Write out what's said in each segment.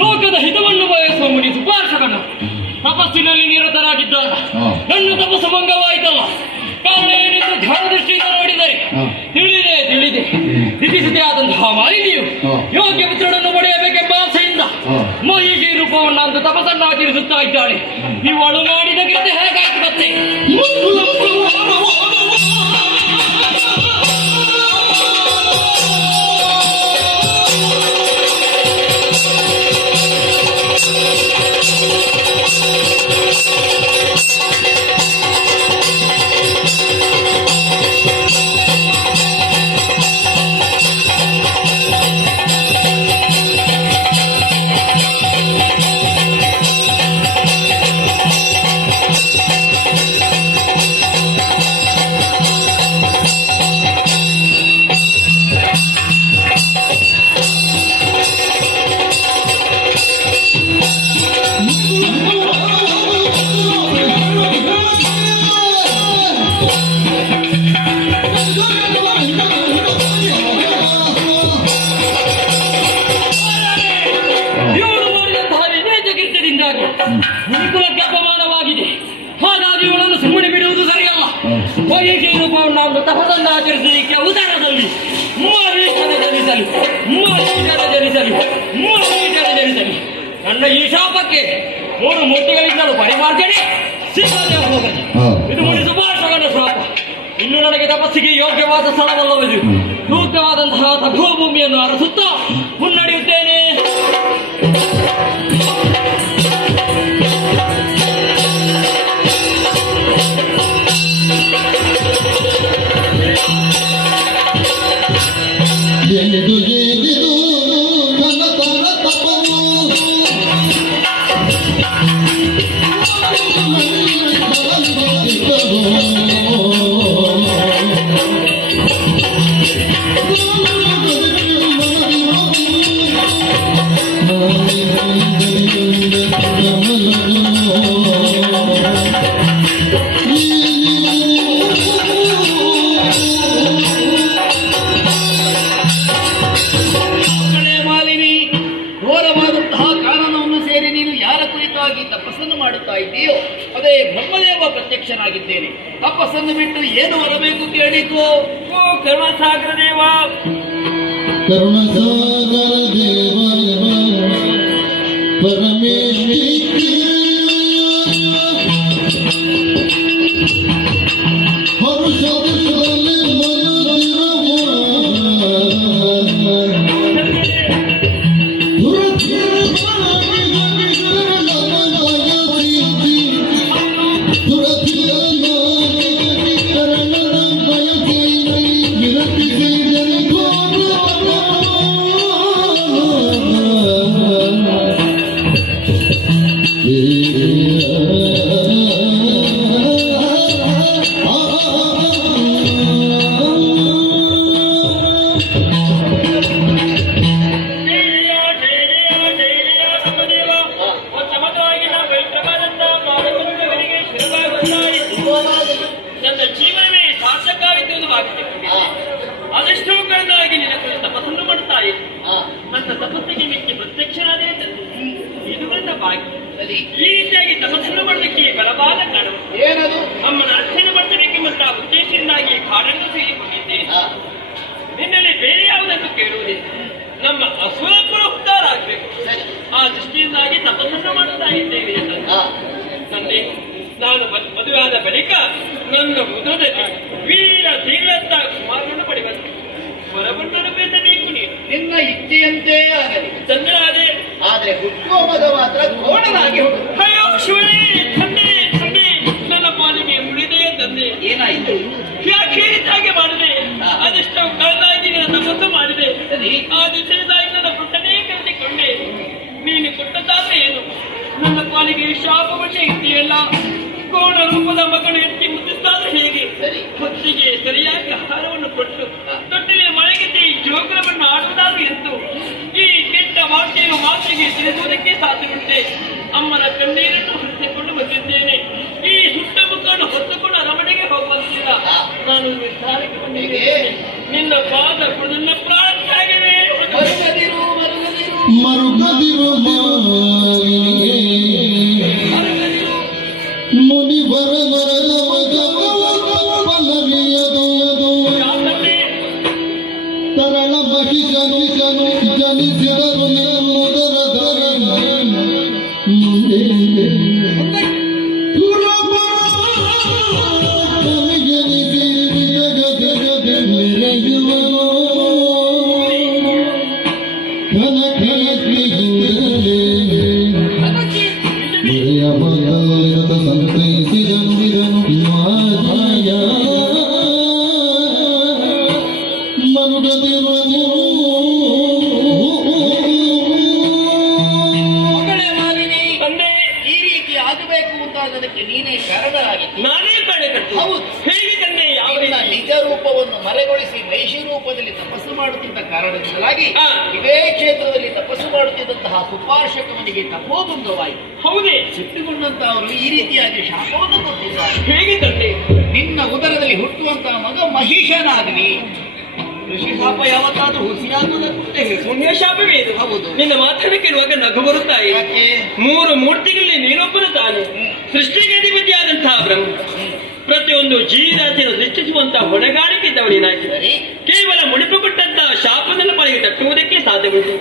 ಲೋಕದ ಹಿತವನ್ನು ಬಯಸುವ ಮುನಿ ಸುಭಾಷಕನು ತಪಸ್ಸಿನಲ್ಲಿ ನಿರತರಾಗಿದ್ದಾಗ ನನ್ನ ತಪಸ್ಸು ಭಂಗವಾಯಿತಲ್ಲ. ಕಾರಣ ಏನೆಂದು ಧ್ಯಾನ ದೃಷ್ಟಿಯಿಂದ ನೋಡಿದರೆ ತಿಳಿದೆ ವಿಧಿಸಿದೆ ಆದಂತಹ ಮಾಲಿನಿಯು ಯೋಗ್ಯ ಮಿತ್ರನನ್ನು ಪಡೆಯಬೇಕೆಂಬ ಆಸೆಯಿಂದ ಮಹಿಷಿ ರೂಪವನ್ನು ಅಂದು ತಪಸ್ಸನ್ನು ಆಚರಿಸುತ್ತಾ ಇದ್ದಾಳೆ. ಇವಳು ಮಾಡಿದ ಕೃತ್ಯ ಹೇಗಾಯ್ತು ಮತ್ತೆ? ಮುನಿಕುಲಕ್ಕೆ ಅಪಮಾನವಾಗಿದೆ. ಹಾಗಾಗಿ ಇವಳನ್ನು ಸುಮ್ಮನೆ ಬಿಡುವುದು ಸರಿಯಲ್ಲ. ಮಹಿಷಿ ರೂಪವನ್ನು ಒಂದು ತಪಸ್ಸನ್ನು ಆಚರಿಸಲಿಕ್ಕೆ ಅವತಾರದಲ್ಲಿ ಜನಿಸಲಿ. ನನ್ನ ಈ ಶಾಪಕ್ಕೆ 3 ಮೂರ್ತಿಗಳಿಂದಲೂ ಪರಿಮಾರ್ಜನೆ ಸಿದ್ಧತೆ ಹೋಗಲಿ. ಇದು ಮುನಿ ಸುಭಾಷಕನ ಶಾಪ. ಇನ್ನು ನನಗೆ ತಪಸ್ಸಿಗೆ ಯೋಗ್ಯವಾದ ಸ್ಥಳವಲ್ಲವಿದು. ಸೂಕ್ತವಾದಂತಹ ತಪೋಭೂಮಿಯನ್ನು ಅರಸುತ್ತಾ ಮುನ್ನಡೆಯುತ್ತೇನೆ. ತಪಸ್ಸನ್ನು ಮಾಡುತ್ತಾ ಇದ್ದೀಯೋ ಅದೇ ಬ್ರಹ್ಮದೇವ ಪ್ರತ್ಯಕ್ಷನಾಗಿದ್ದೇನೆ. ತಪಸ್ಸನ್ನು ಬಿಟ್ಟು ಏನು ಬರಬೇಕು ಕೇಳಿಕೋ. ಓ ಕರುಣಸಾಗರ ದೇವ, ಕರುಣಸಾಗರ ದೇವ ಪರಮೇಶ್ವರಿ ನನ್ನ ಜೀವನವೇ ಸಾರ್ಥಕವಾಯಿತು ಎಂದು ಭಾವಿಸಿಕೊಂಡಿದ್ದೆ. ಅದೆಷ್ಟೋ ಕಾರಣವಾಗಿ ನಿನ್ನ ಕುರಿತು ತಪಸ್ಸನ್ನು ಮಾಡುತ್ತಾ ಇದ್ದೆ. ನನ್ನ ತಪಸ್ಸಿಗೆ ಮಿಕ್ಕಿ ಪ್ರತ್ಯಕ್ಷನಾದೇ ಇದು ನನ್ನ ಭಾಗ್ಯ. ಈ ರೀತಿಯಾಗಿ ತಪಸ್ಸನ್ನು ಮಾಡಲಿಕ್ಕೆ ಬಲವಾದ ಕಾರಣ ಏನದು? ನಮ್ಮನ್ನು ಅರ್ಚನೆ ಮಾಡಬೇಕೆಂಬಂತಹ ಉದ್ದೇಶದಿಂದಾಗಿ ಕಾಡನ್ನು ಸೇರಿಕೊಂಡಿದ್ದೆ. ನಿನ್ನಲ್ಲಿ ಬೇರೆ ಯಾವುದನ್ನು ಕೇಳುವುದಿಲ್ಲ. ನಮ್ಮ ಅಸುರ ಕುಲ ಉದ್ಧಾರ ಆಗಬೇಕು. ಆ ದೃಷ್ಟಿಯಿಂದಾಗಿ ತಪಸ್ಸನ್ನು ಮಾಡುತ್ತಾ ಇದ್ದೇವೆ. ತಂದೆ, ನಾನು ಮದುವೆಯಾದ ಬಳಿಕ ನನ್ನ ಮುದದಲ್ಲಿ ವೀರ ಧೀರತ ಕುಮಾರನನ್ನು ಪಡೆಬಂದು ಹೊರಬಂಡನ್ನು ಬೇಸಬೇಕು. ನೀನು ನಿನ್ನ ಇಚ್ಛೆಯಂತೆ ಆಗಲಿ ತಂದೆ. ಆದ್ರೆ ಹುಟ್ಟುವ ಮಗ ಮಾತ್ರ ಕೋಣನಾಗಿ ಹೋಗುದು. ಅಯ್ಯೋ ಶಿವನೇ, ತಂದೆ ತಂದೆ, ನನ್ನ ಪಾಲಿಗೆ ಮುಳಿದೆಯೇ ತಂದೆ. ಏನಾಯಿತು? ಯಾಕೆ ಹಾಗೆ ಮಾಡಿದೆ? ಅದೆಷ್ಟೋ ಕಾರಣವಾಗಿ ನಿನ್ನ ತಪಸ್ಸು ಮಾಡಿದೆ. ಆ ದಿವಸದಾಗಿ ನನ್ನ ಪುಟ್ಟನೇ ಕರೆದುಕೊಂಡೆ. ನೀನು ಕೊಟ್ಟದಾದ್ರೆ ಏನು? ನನ್ನ ಪಾಲಿಗೆ ಶಾಪವನ್ನೇ ಇದ್ದೀಯಲ್ಲ. ಕೋಣ ರೂಪದ ಮಗನು ಎತ್ತಿ ಮುದ್ದಿಸ್ತಾದ್ರೆ ಹೇಗೆ? ಹೊತ್ತಿಗೆ ಸರಿಯಾಗಿ ಆಹಾರವನ್ನು ಕೊಟ್ಟು ತೊಟ್ಟಿಗೆ ಮಳೆಗೆತ್ತಿ ಜೋಗ್ರವನ್ನು ಆಡುವುದಾದ್ರೂ ಎಂದು ಈ ಕೆಟ್ಟ ವಾರ್ತೆಯನ್ನು ಮಾತಿಗೆ ತಿಳಿಸುವುದಕ್ಕೆ ಸಾಧ್ಯವಿದೆ. ಅಮ್ಮನ ಕಣ್ಣೀರನ್ನು ಹರಿಸಿಕೊಂಡು ಬಂದಿದ್ದೇನೆ. ಈ ಸುಟ್ಟ ಮುಖವನ್ನು ಹೊತ್ತುಕೊಂಡು ಅರಮನೆಗೆ ಹೋಗುವಂತಿಲ್ಲ. ನಾನು ನಿರ್ಧಾರಕ್ಕೆ ಬಂದಿದ್ದೇನೆ. ನಿನ್ನ ಪಾದ ನನ್ನ ಪ್ರಾಣ ತ್ಯಾಗವೇ. ಮರುಗದಿರು ಮರುಗದಿರು ಮಾಲಿನಿಯೇ ಮುನಿವರ ಮರಳವದರಿಯದು ತರಳ ಮಹಿ ಜನಿಸಿದರು ನಿಮ್ಮುದರ ಮಗಳೇ ಮಾಲಿನಿ, ಈ ರೀತಿ ಆಗಬೇಕು ಅಂತ ಅದಕ್ಕೆ ನೀನೇ ಕಾರಣರಾಗಿತ್ತು. ನಾನೇ ಕಾಣೆ ಕಟ್ಟು. ಹೌದು. ಹೇಗೆ ತಂದೆ? ಯಾವ ನಿನ್ನ ರೀತಿ? ನಿಜ ರೂಪವನ್ನು ಮರೆಗೊಳಿಸಿ ಮಹಿಷಿ ರೂಪದಲ್ಲಿ ತಪಸ್ಸು ಮಾಡುತ್ತಿದ್ದ ಕಾರಣದಿಂದಾಗಿ ಹಾ. ಇದೇ ಕ್ಷೇತ್ರದಲ್ಲಿ ತಪಸ್ಸು ಮಾಡುತ್ತಿದ್ದಂತಹ ಸುಪಾರ್ಶಕನಿಗೆ ತಪೋಭಂಗವಾಯಿತು. ಹೌದೇ? ಸಿಟ್ಟುಗೊಂಡಂತ ಅವರು ಈ ರೀತಿಯಾಗಿ ಶಾಪವನ್ನು ಕೊಟ್ಟಿದ್ದಾರೆ. ಹೇಗೆ ತಂದೆ? ನಿನ್ನ ಉದರದಲ್ಲಿ ಹುಟ್ಟುವಂತಹ ಮಗ ಮಹಿಷನಾಗಲಿ. ಋಷಿ ಶಾಪ ಯಾವತ್ತಾದ್ರೂ ಹುಸಿಯಾಗುವುದಕ್ಕೆ ಪುಣ್ಯ ಶಾಪವೇ ಇದು. ಹೌದು. ನಿನ್ನ ಮಾತನ್ನು ಕೇಳುವಾಗ ನಗು ಬರುತ್ತಾ ಇದೆ. ಯಾಕೆ? ಮೂರು ಮೂರ್ತಿಗಳಲ್ಲಿ ನೀನೊಬ್ಬನು ತಾನೆ. ಸೃಷ್ಟಿಗೆ ಅಧಿಪತಿಯಾದಂತಹ ಬ್ರಹ್ಮ ಪ್ರತಿಯೊಂದು ಜೀವರಾಶಿಯನ್ನು ಸೃಷ್ಟಿಸುವಂತಹ ಹೊಣೆಗಾರಿಕೆ ಇದ್ದವನೇನಾಗಿ ಸರಿ. ಕೇವಲ ಮುಡಿಪು ಕೊಟ್ಟಂತಹ ಶಾಪವನ್ನು ಪಾಲಿಗೆ ತಟ್ಟುವುದಕ್ಕೆ ಸಾಧ್ಯವಿದೆ.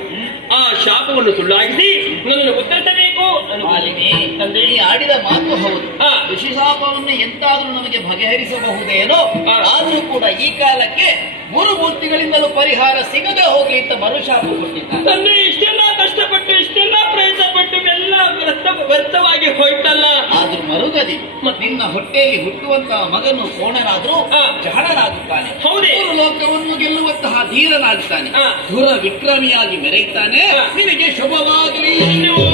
ಆ ಶಾಪವನ್ನು ಸುಳ್ಳಾಗಿಸಿ ನನ್ನನ್ನು ಉತ್ತರಿಸಬೇಕು. ಮಾಲಿನಿ, ನೀ ಆಡಿದ ಮಾತು ಹೌದು. ಹಾ. ಋಷಿ ಶಾಪವನ್ನು ಎಂತಾದ್ರೂ ನಮಗೆ ಬಗೆಹರಿಸಬಹುದೇನೋ, ಹಾ. ಆದ್ರೂ ಕೂಡ ಈ ಕಾಲಕ್ಕೆ ಮೂರು ಮೂರ್ತಿಗಳಿಂದಲೂ ಪರಿಹಾರ ಸಿಗದೆ ಹೋಗಿ ಅಂತ ಮರುಶಾಪ ಕೊಟ್ಟಿದ್ದಾರೆ. ತಂದೆ ಇಷ್ಟೆಲ್ಲ ಕಷ್ಟಪಟ್ಟು ಇಷ್ಟೆಲ್ಲ ಪ್ರಯತ್ನ ಪಟ್ಟು ಎಲ್ಲ ವ್ಯರ್ಥವಾಗಿ ಹೋಯ್ತಲ್ಲ. ಆದ್ರೂ ಮರುಗದಿ ನಿನ್ನ ಹೊಟ್ಟೆಯಲ್ಲಿ ಹುಟ್ಟುವಂತಹ ಮಗನು ಕೋಣನಾದ್ರೂ ಹಾ. ಜಹಣನಾಗುತ್ತಾನೆ. ಹೌದೇ? ಮೂರು ಲೋಕವನ್ನು ಗೆಲ್ಲುವಂತಹ ಧೀರನಾಗುತ್ತಾನೆ. ಹಾ. ಧುರ ವಿಕ್ರಮಿಯಾಗಿ ಮೆರೆಯುತ್ತಾನೆ. ಹಾ. ನಿನಗೆ ಶುಭವಾಗಲಿ. ನೀವು